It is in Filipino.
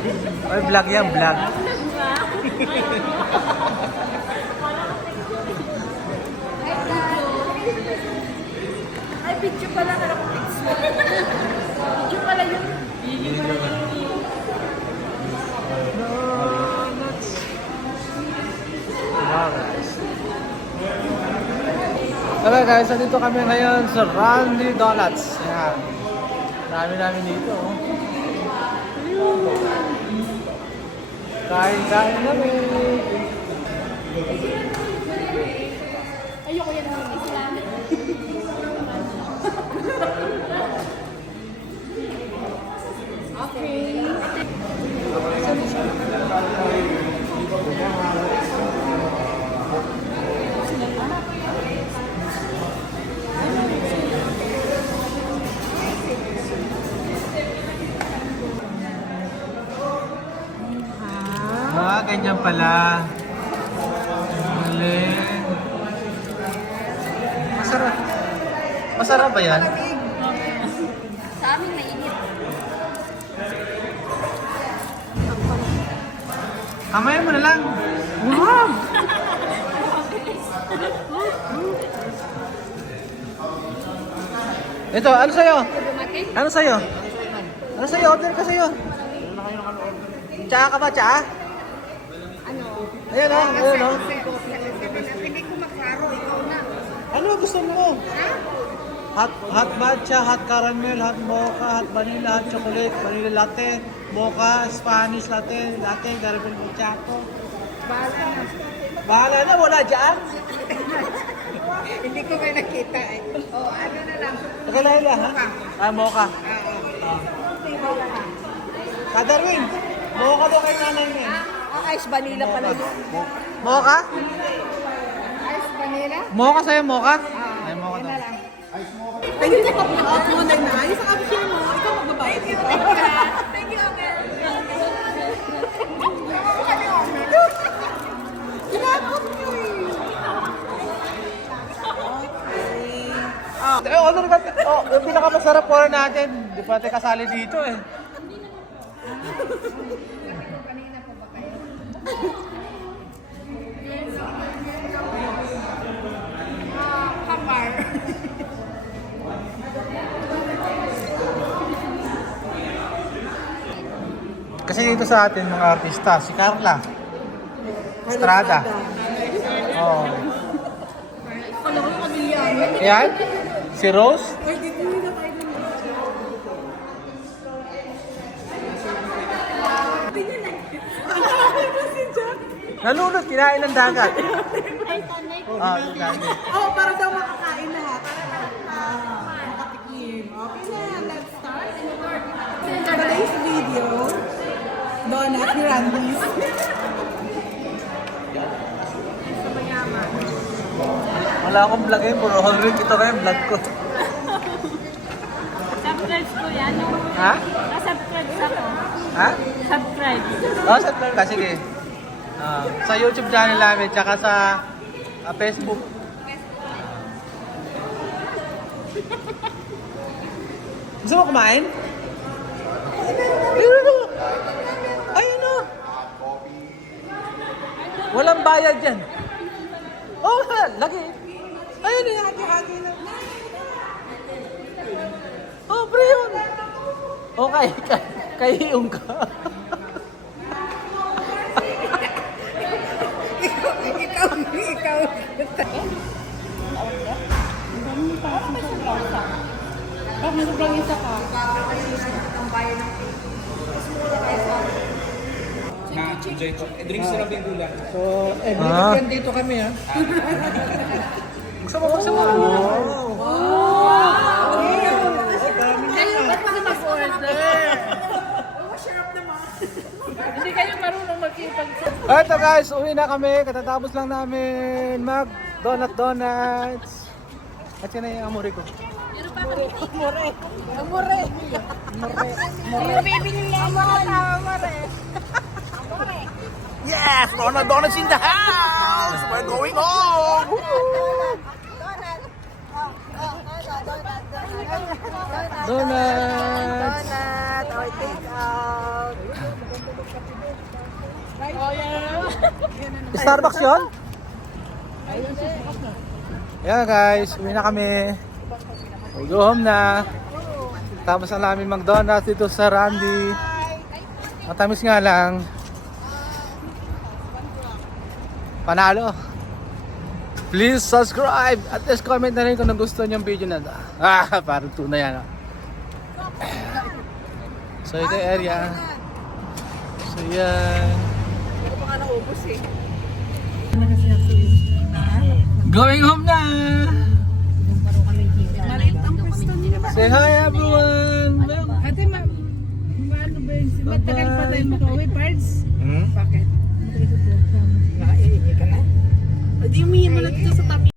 Ay, vlog yan, vlog. Ay, picture pala na ako picture. Picture pala yun. Wow, guys. Okay guys, nandito kami ngayon sa Randy Donuts. Yan. Dami namin dito. oh. Kain-kain kami. Ayoko yan ang ganyan pala. Galing. Masarap. Masarap ba yan? Sa amin mainit. Kamayan mo na lang. Wow! Ito, ano sa'yo? Ano sa'yo? Ano sa'yo? Order ka sa'yo. Tsaa ka ba? Tsaa? Ano? Ayan o, ayan o. Hindi ko maklaro, ikaw na. Ano gusto mo? Ha? Hot, hot matcha, hot caramel, hot mocha, hot vanilla, hot chocolate, vanilla latte, mocha, Spanish latte, latte, caramel macchiato. Bahala na. Bahala na, wala dyan. Hindi ko may nakita eh. O, ano na lang. Nakalala, ha? Ah, mocha. Ka Darwin, mocha daw kay nanay niya. Ah, ice vanilla pala yun. Mocha? Ice vanilla? Mocha sa'yo, mocha? Ay, mocha na lang. Pwede ka mag-out muna na. Yung sa caption mo, ikaw magbabayad dito. Thank you, Uncle. Ginagawa mo eh. Eh, order ka. Oh, yung pinakamasarap po natin. Di pa tayo kasali dito eh. Kasi dito sa atin mga artista, si Carla. Estrada. Oh. Kala ko kamilyan. Ayan. Si Rose. Ay. Ano? Nalunod, kinain ng dagat. Ah, yung dagat. Oh, para daw makakain lahat. Ah, makatikim. Okay na, let's start. Today's video, donut ni Randy's. Wala akong vlog eh, puro hungry. Ito kayo, vlog ko. Subscribe ko yan. Ha? Na-subscribe ako. Ha? Subscribe. Oo, oh, subscribe ka. Sige. Ah, sa YouTube channel namin, tsaka sa ah, Facebook. Gusto mo kumain? Ayun o. Ayun o. Walang bayad yan. Oh, lagi. Ayun o, hati-hati na. Oh, pre yun. Okay, kay, kay iyong ka. ikaw, ikaw. Bakit sobrang isa ka? na enjoy ko. Eh, drinks na lang gula. So, every ah. weekend dito kami ha. Gusto mo, gusto mo. Kayo ba't kasi mag-order? Hindi kayo marunong magkipag... Eto guys, uwi na kami. Katatapos lang namin mag donut donuts. At yan na yung amore ko. Yung bibili niya ang mga tama rin. Yes! Donut donuts in the house! We're going home! Donuts! Donut or take out. Starbucks yun? Yeah guys, uwi na kami. We go home na. Tapos ang namin McDonald's dito sa Randy. Matamis nga lang. Panalo. Please subscribe at least comment na rin kung nagustuhan yung video na to. Ah, parang tunay yan. ah. So ito yung area. So yan. Going home na! Say hi everyone! Ate, ma maano ba yun? Matagal pa tayo makauwi, Pards? Hmm? Bakit? Hindi umihi mo na. Dito sa